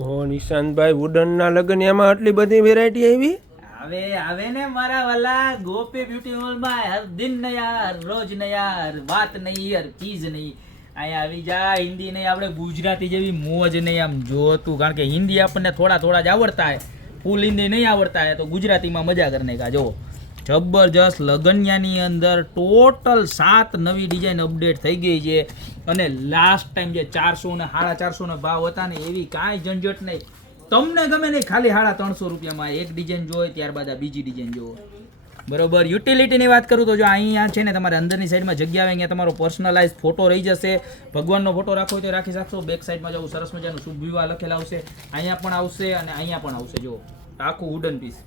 ઓહો નિશાંતભાઈ વુડનના લગ્ન એમાં આટલી બધી વેરાયટી આવી? આવે ને મારા વાલા ગોપી બ્યુટી મોલ માં હર દિન નયા હર રોજ નયા હર વાત નહીં હર ચીજ નહીં. અહીંયા આવી જા. હિન્દી નહીં આપણે ગુજરાતી જેવી મોજ નહીં આમ જોતું, કારણ કે હિન્દી આપણને થોડા જ આવડતા હે, ફૂલ હિન્દી નહીં આવડતા હે, તો ગુજરાતીમાં મજા કરીને કા જો જબરજસ્ત લગનિયાની અંદર ટોટલ 7 નવી ડિઝાઇન અપડેટ થઈ ગઈ છે. અને લાસ્ટ ટાઈમ જે 400 ને 450 ના ભાવ હતા ને એવી કાંઈ ઝંઝટ નહીં. તમને ગમે નહીં, ખાલી 350 રૂપિયામાં એક ડિઝાઇન જોઈ, ત્યારબાદ આ બીજી ડિઝાઇન જોવો. બરોબર. યુટિલિટીની વાત કરું તો જો અહીંયા છે ને તમારે અંદરની સાઈડમાં જગ્યા આવે, અહીંયા તમારો પર્સનલાઇઝ ફોટો રહી જશે. ભગવાનનો ફોટો રાખવો હોય તો રાખી શકશો. બેક સાઈડમાં જવું સરસ મજાનું શુભ વિવાહ લખેલા આવશે, અહીંયા પણ આવશે અને અહીંયા પણ આવશે. જો આખું વુડન પીસ.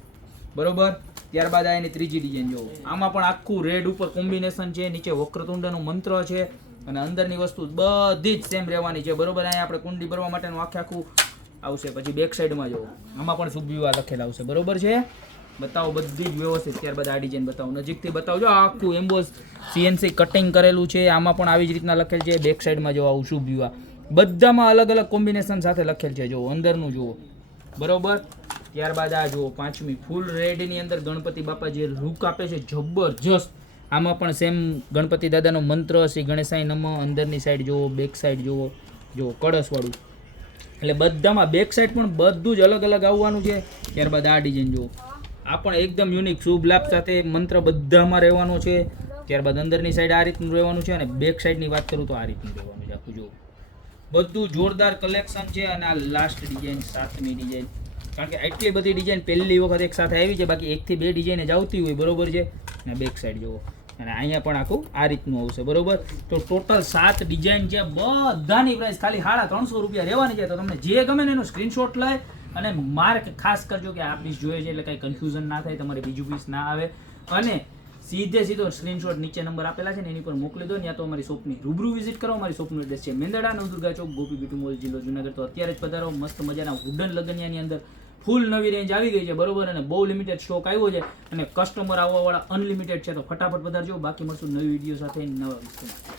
બરોબર. ત્યારબાદ આ એની ત્રીજી ડિઝાઇન જોવો. આમાં પણ આખું રેડ ઉપર કોમ્બિનેશન છે, નીચે વક્રતુંડનો મંત્ર છે અને અંદરની વસ્તુ બધી જ સેમ રહેવાની છે. બરોબર. અહીંયા આપણે કુંડી ભરવા માટેનું આખું આવશે. પછી બેક સાઈડમાં જોવો, આમાં પણ શુભ વિવાહ લખેલા આવશે. બરોબર છે. બતાવો બધી જ વ્યવસ્થિત. ત્યારબાદ આ ડિઝાઇન બતાવો, નજીકથી બતાવજો. આખું એમ્બોસ સીએનસી કટિંગ કરેલું છે, આમાં પણ આવી જ રીતના લખેલ છે. બેક સાઈડમાં જો આવું શુભ વિવાહ, બધામાં અલગ અલગ કોમ્બિનેશન સાથે લખેલ છે. જો અંદરનું જુઓ. બરોબર. ત્યારબાદ આ જુઓ પાંચમી ફૂલ રેડની અંદર ગણપતિ બાપા જે લુક આપે છે જબરજસ્ત. આમાં પણ સેમ ગણપતિ દાદાનો મંત્ર શ્રી ગણેશાય નમઃ. અંદરની સાઈડ જુઓ, બેક સાઈડ જુઓ, જો કળશવાળું. એટલે બધામાં બેક સાઈડ પણ બધું જ અલગ અલગ આવવાનું છે. ત્યારબાદ આ ડિઝાઇન જુઓ, આ પણ એકદમ યુનિક શુભ લાભ સાથે મંત્ર બધામાં રહેવાનો છે. ત્યારબાદ અંદરની સાઈડ આ રીતનું રહેવાનું છે અને બેક સાઈડની વાત કરું તો આ રીતનું રહેવાનું છે. આખું જુઓ, બધું જોરદાર કલેક્શન છે. અને આ લાસ્ટ ડિઝાઇન 7મી ડિઝાઇન, કારણ કે આટલી બધી ડિઝાઇન પહેલી વખત એક સાથે આવી છે, બાકી 1 થી 2 ડિઝાઇન જ આવતી હોય. બરોબર છે. અને બેક સાઈડ જુઓ, અને અહીંયા પણ આખું આ રીતનું આવશે. બરોબર. તો ટોટલ 7 ડિઝાઇન છે, બધાની પ્રાઇસ ખાલી 350 રૂપિયા રહેવાની છે. તો તમને જે ગમે ને એનો સ્ક્રીનશોટ લઈ અને માર્ક ખાસ કરજો કે આ પીસ જોઈએ છે, એટલે કંઈ કન્ફ્યુઝન ના થાય, તમારે બીજું પીસ ના આવે. અને સીધો સ્ક્રીનશોટ નીચે નંબર આપેલા છે ને એની પર મોકલી દો. ત્યાં તો અમારી શોપની રૂબરૂ વિઝિટ કરો. અમારી શોપનું એડ્રેસ છે મેંદરડા, નવદુર્ગા ચોક, ગોપી બ્યુટી મોલ, જિલ્લો જુનાગઢ. તો અત્યારે જ પધારો. મસ્ત મજાના વુડન લગનિયાની અંદર ફૂલ નવી રેન્જ આવી ગઈ છે. બરોબર. અને બહુ લિમિટેડ સ્ટોક આવ્યો છે અને કસ્ટમર આવવાવાળા અનલિમિટેડ છે. તો ફટાફટ પધારજો. બાકી મળશું નવી વિડીયો સાથે નવા વિષયમાં.